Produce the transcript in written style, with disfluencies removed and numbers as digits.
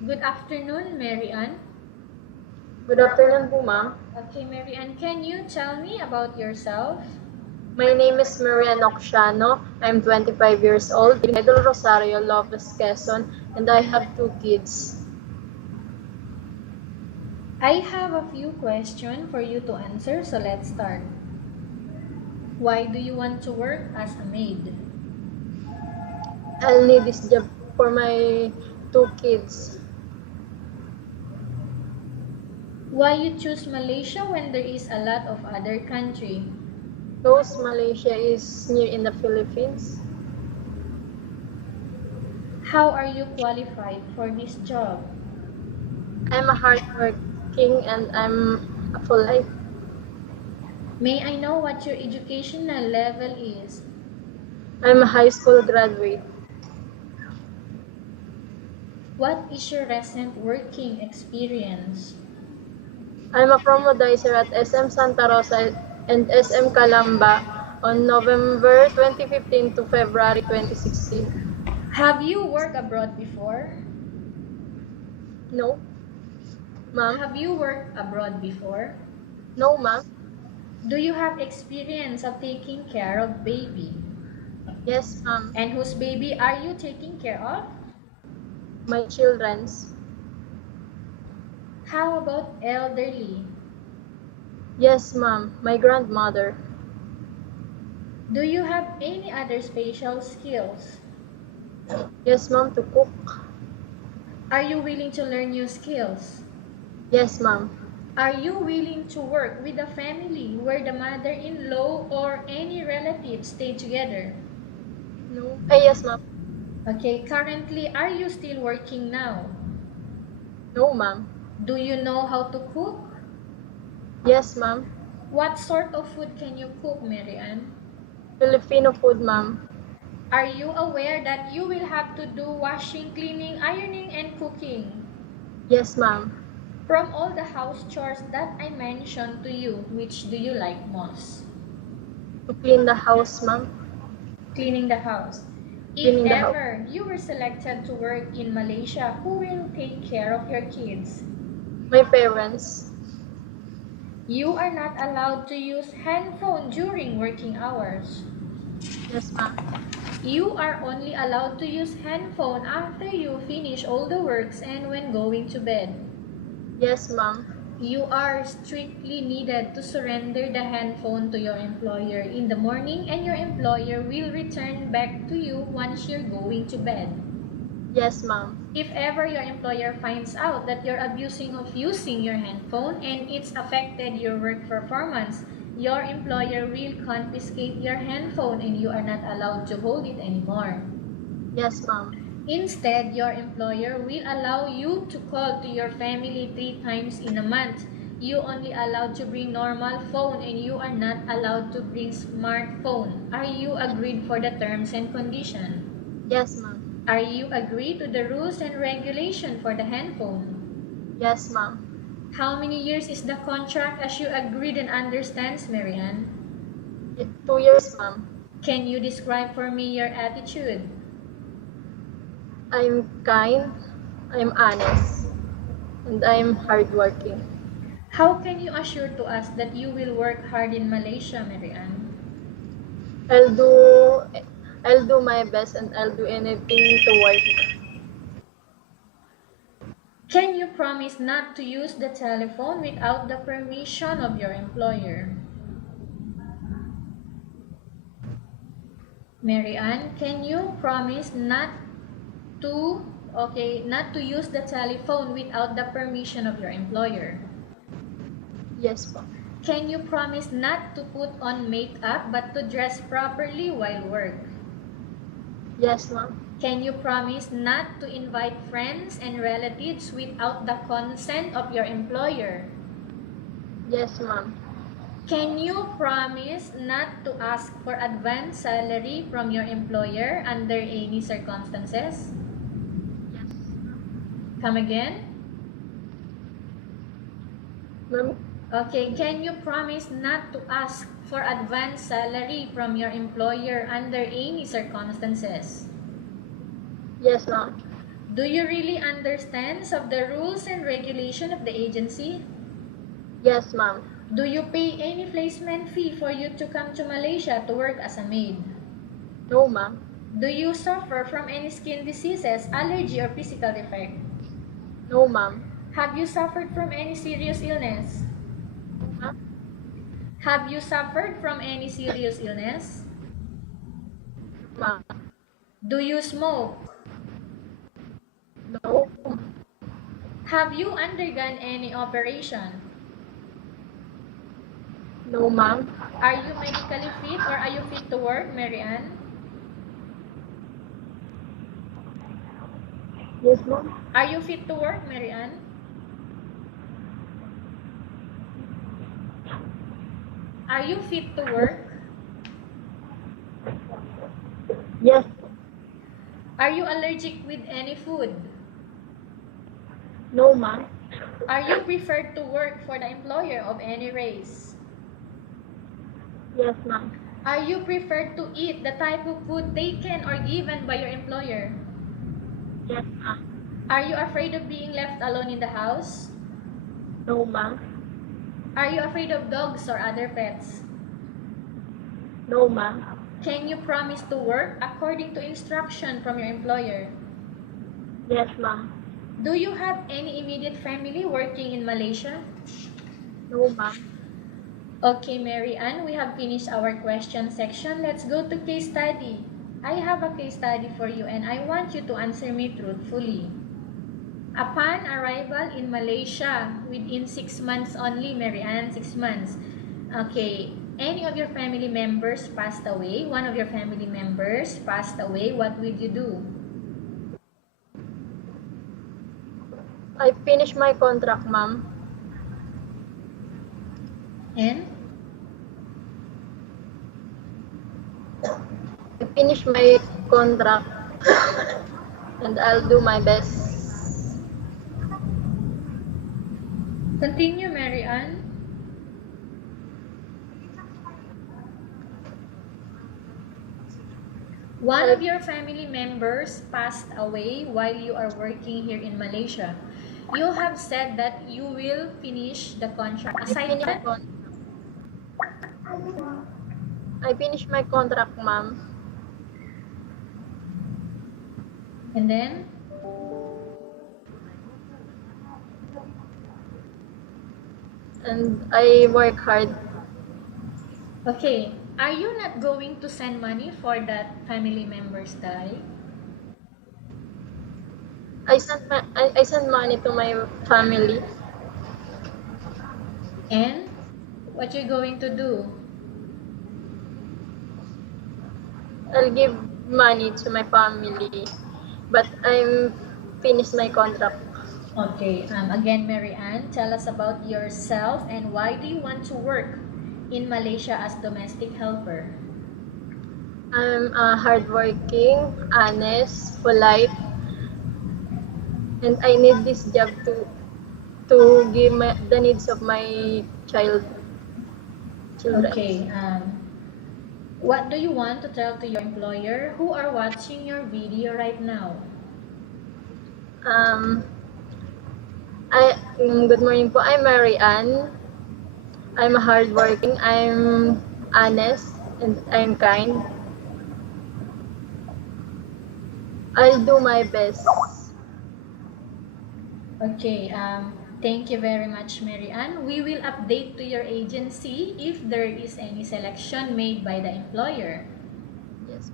Good afternoon, Mary Ann. Good afternoon po, ma'am. Okay, Mary Ann, can you tell me about yourself? My name is Ann Oxiano. I'm 25 years old, in Idol Rosario, Lopez, Quezon, and I have two kids. I have a few questions for you to answer, so let's start. Why do you want to work as a maid? I'll need this job for my two kids. Why you choose Malaysia when there is a lot of other country? Because Malaysia is near in the Philippines. How are you qualified for this job? I'm a hardworking and I'm a full life. May I know what your educational level is? I'm a high school graduate. What is your recent working experience? I'm a promodizer at SM Santa Rosa and SM Calamba on November 2015 to February 2016. Have you worked abroad before? No, ma'am. Have you worked abroad before? No, ma'am. Do you have experience of taking care of baby? Yes, ma'am. And whose baby are you taking care of? My children's. How about elderly? Yes, ma'am. My grandmother. Do you have any other special skills? Yes, ma'am, to cook. Are you willing to learn new skills? Yes, ma'am. Are you willing to work with a family where the mother-in-law or any relatives stay together? No. Yes, ma'am. Okay, currently, are you still working now? No, ma'am. Do you know how to cook? Yes, ma'am. What sort of food can you cook, Mary Ann? Filipino food, ma'am. Are you aware that you will have to do washing, cleaning, ironing, and cooking? Yes, ma'am. From all the house chores that I mentioned to you, which do you like most? To clean the house, ma'am. Cleaning the house. If Cleaning the house. ever you were selected to work in Malaysia, who will take care of your kids? My parents. You are not allowed to use handphone during working hours. Yes, ma'am. You are only allowed to use handphone after you finish all the works and when going to bed. Yes, ma'am. You are strictly needed to surrender the handphone to your employer in the morning, and your employer will return back to you once you're going to bed. Yes, ma'am. If ever your employer finds out that you're abusing of using your handphone and it's affected your work performance, your employer will confiscate your handphone and you are not allowed to hold it anymore. Yes, ma'am. Instead, your employer will allow you to call to your family 3 times in a month. You only allowed to bring normal phone and you are not allowed to bring smartphone. Are you agreed for the terms and condition? Yes, ma'am. Are you agreed to the rules and regulation for the handphone? Yes, ma'am. How many years is the contract as you agreed and understands, Marianne? 2 years, ma'am. Can you describe for me your attitude? I'm kind, I'm honest, and I'm hardworking. How can you assure to us that you will work hard in Malaysia, Marianne? I'll do I'll do my best and I'll do anything to work. Can you promise not to use the telephone without the permission of your employer? Mary Ann, can you promise to not to use the telephone without the permission of your employer? Yes, po. Can you promise not to put on makeup but to dress properly while work? Yes, ma'am. Can you promise not to invite friends and relatives without the consent of your employer? Yes, ma'am. Can you promise not to ask for advance salary from your employer under any circumstances? Yes. Come again? Ma'am, Okay, can you promise not to ask for advance salary from your employer under any circumstances? yes, ma'am. Do you really understand of the rules and regulation of the agency? Yes, ma'am. Do you pay any placement fee for you to come to Malaysia to work as a maid? No, ma'am. Do you suffer from any skin diseases, allergy, or physical defect? No, ma'am. Have you suffered from any serious illness? Ma'am? Have you suffered from any serious illness? Ma'am. Do you smoke? No. Have you undergone any operation? No, ma'am. Are you medically fit or are you fit to work, Mary Ann? Yes, ma'am. Are you fit to work, Mary Ann? Are you fit to work? Yes. Are you allergic with any food? No, ma'am. Are you preferred to work for the employer of any race? Yes, ma'am. Are you preferred to eat the type of food taken or given by your employer? Yes, ma'am. Are you afraid of being left alone in the house? No, ma'am. Are you afraid of dogs or other pets? No, ma'am. Can you promise to work according to instruction from your employer? Yes, ma'am. Do you have any immediate family working in Malaysia? No, ma'am. Okay, Mary Ann, we have finished our question section. Let's go to case study. I have a case study for you and I want you to answer me truthfully. Upon arrival in Malaysia, within 6 months only, Mary Ann, 6 months. Okay, any of your family members passed away, one of your family members passed away, what would you do? I finished my contract, ma'am. And? I finished my contract and I'll do my best. Continue, Mary Ann. One of your family members passed away while you are working here in Malaysia. You have said that you will finish the contract. Aside that, I finished my contract, ma'am. and then? And I work hard. Okay, are you not going to send money for that family member's die? I send money to my family. And what you're going to do? I'll give money to my family, but I'm finished my contract. Okay, again, Mary Ann, tell us about yourself and why do you want to work in Malaysia as domestic helper? I'm hardworking, honest, polite, and I need this job to give the needs of my children. Okay, what do you want to tell to your employer who are watching your video right now? Good morning po. I'm Mary Ann. I'm hardworking, I'm honest, and I'm kind. I'll do my best. Okay, thank you very much, Mary Ann. We will update to your agency if there is any selection made by the employer. Yes.